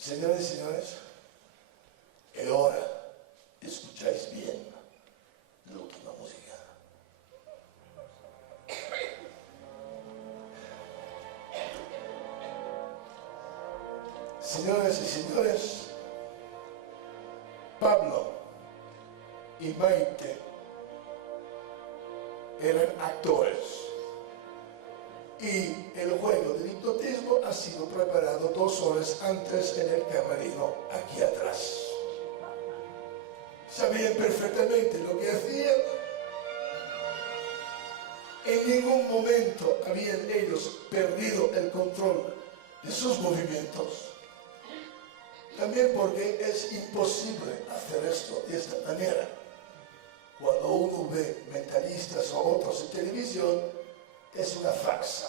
Señores y señores, y ahora escucháis bien la última música. Señoras y señores, Pablo y Maite eran actores y el juego del hipnotismo ha sido preparado 2 horas antes en el camerino aquí atrás. Sabían perfectamente lo que hacían. En ningún momento habían ellos perdido el control de sus movimientos. También porque es imposible hacer esto de esta manera. Cuando uno ve mentalistas o otros en televisión, es una farsa.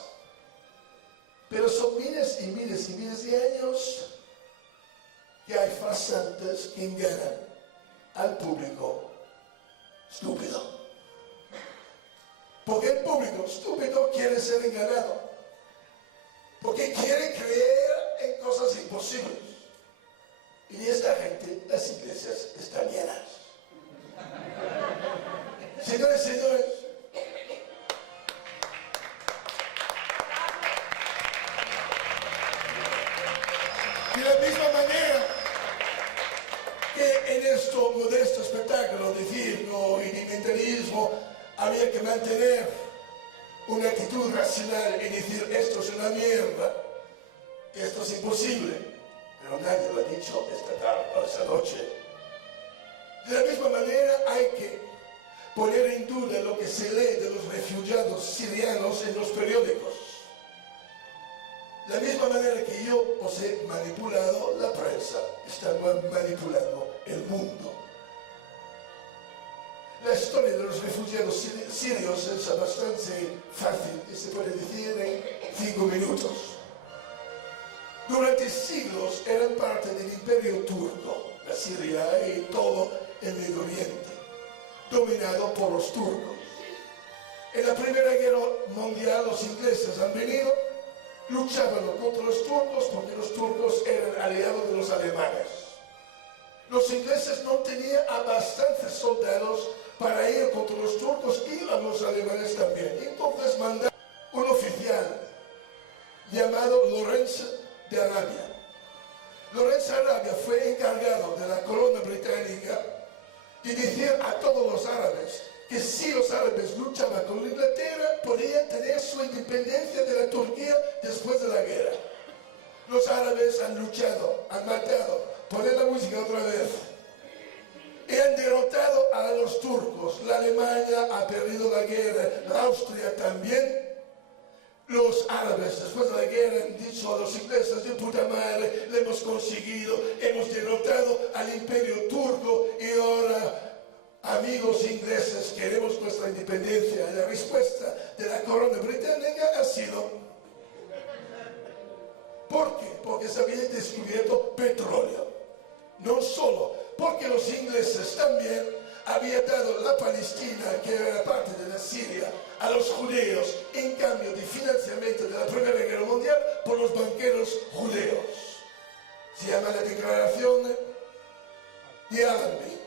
Pero son miles y miles y miles de años que hay farsantes que engañan al público estúpido. Porque el público estúpido quiere ser engañado. Porque quiere creer en cosas imposibles. Y de esta gente las iglesias están llenas. Señores y señores, de la misma manera que en este modesto espectáculo de circo y de mentalismo había que mantener una actitud racional y decir esto es una mierda, esto es imposible, pero nadie lo ha dicho esta tarde o esta noche. De la misma manera hay que poner en duda lo que se lee de los refugiados sirianos en los periódicos. De la misma manera que yo os he manipulado la prensa, están manipulando el mundo. La historia de los refugiados sirios es bastante fácil y se puede decir en 5 minutos. Durante siglos eran parte del imperio turco, la Siria y todo el Medio Oriente, dominado por los turcos. En la Primera Guerra Mundial los ingleses han venido, luchaban contra los turcos porque los turcos eran aliados de los alemanes. Los ingleses no tenían a bastantes soldados para ir contra los turcos y a los alemanes también. Entonces mandaron un oficial llamado Lorenzo de Arabia. Lorenzo de Arabia fue encargado de la corona británica de decir a todos los árabes que si los árabes luchaban con Inglaterra, podían tener su independencia de la Turquía después de la guerra. Los árabes han luchado, han matado, ponen la música otra vez, y han derrotado a los turcos. La Alemania ha perdido la guerra, la Austria también. Los árabes después de la guerra han dicho a los ingleses, de puta madre, le hemos conseguido, hemos derrotado al imperio turco y ahora, amigos ingleses, queremos nuestra independencia. La respuesta de la corona británica ha sido, ¿por qué? Porque se había descubierto petróleo. No solo porque los ingleses también habían dado la Palestina, que era parte de la Siria, a los judíos en cambio de financiamiento de la Primera Guerra Mundial por los banqueros judeos. Se llama la Declaración de Allenby.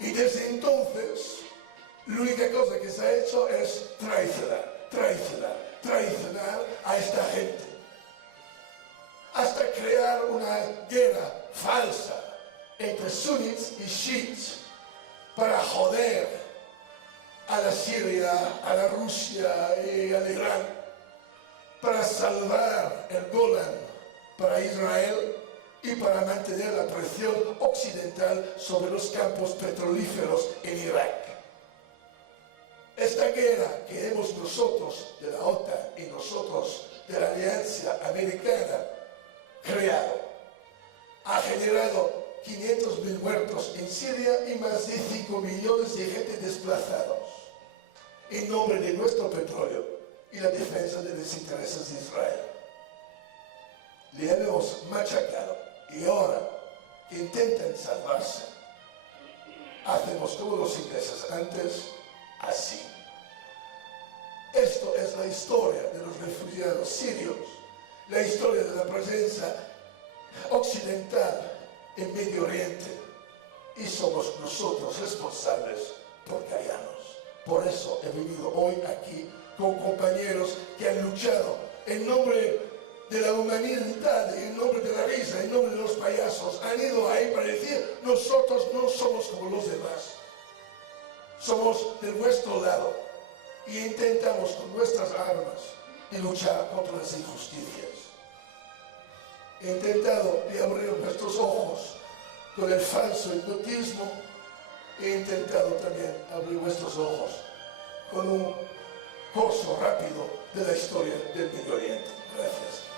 Y desde entonces, la única cosa que se ha hecho es traicionar a esta gente. Hasta crear una guerra falsa entre sunnitas y chiitas para joder a la Siria, a la Rusia y al Irán, para salvar el Golán para Israel y para mantener la presión occidental sobre los campos petrolíferos en Irak. Esta guerra que hemos nosotros de la OTAN y nosotros de la Alianza Americana creado ha generado 500.000 muertos en Siria y más de 5 millones de gente desplazados en nombre de nuestro petróleo y la defensa de los intereses de Israel. Le hemos machacado y ahora que intentan salvarse, hacemos como los ingleses antes, así. Esto es la historia de los refugiados sirios, la historia de la presencia occidental en Medio Oriente y somos nosotros responsables por callarnos. Por eso he venido hoy aquí con compañeros que han luchado en nombre de la humanidad, en nombre de la risa, en nombre de los payasos. Han ido ahí para decir, nosotros no somos como los demás. Somos de vuestro lado y intentamos con nuestras armas de luchar contra las injusticias. He intentado de abrir nuestros ojos con el falso hipnotismo. He intentado también abrir vuestros ojos con un curso rápido de la historia del Medio Oriente. Gracias.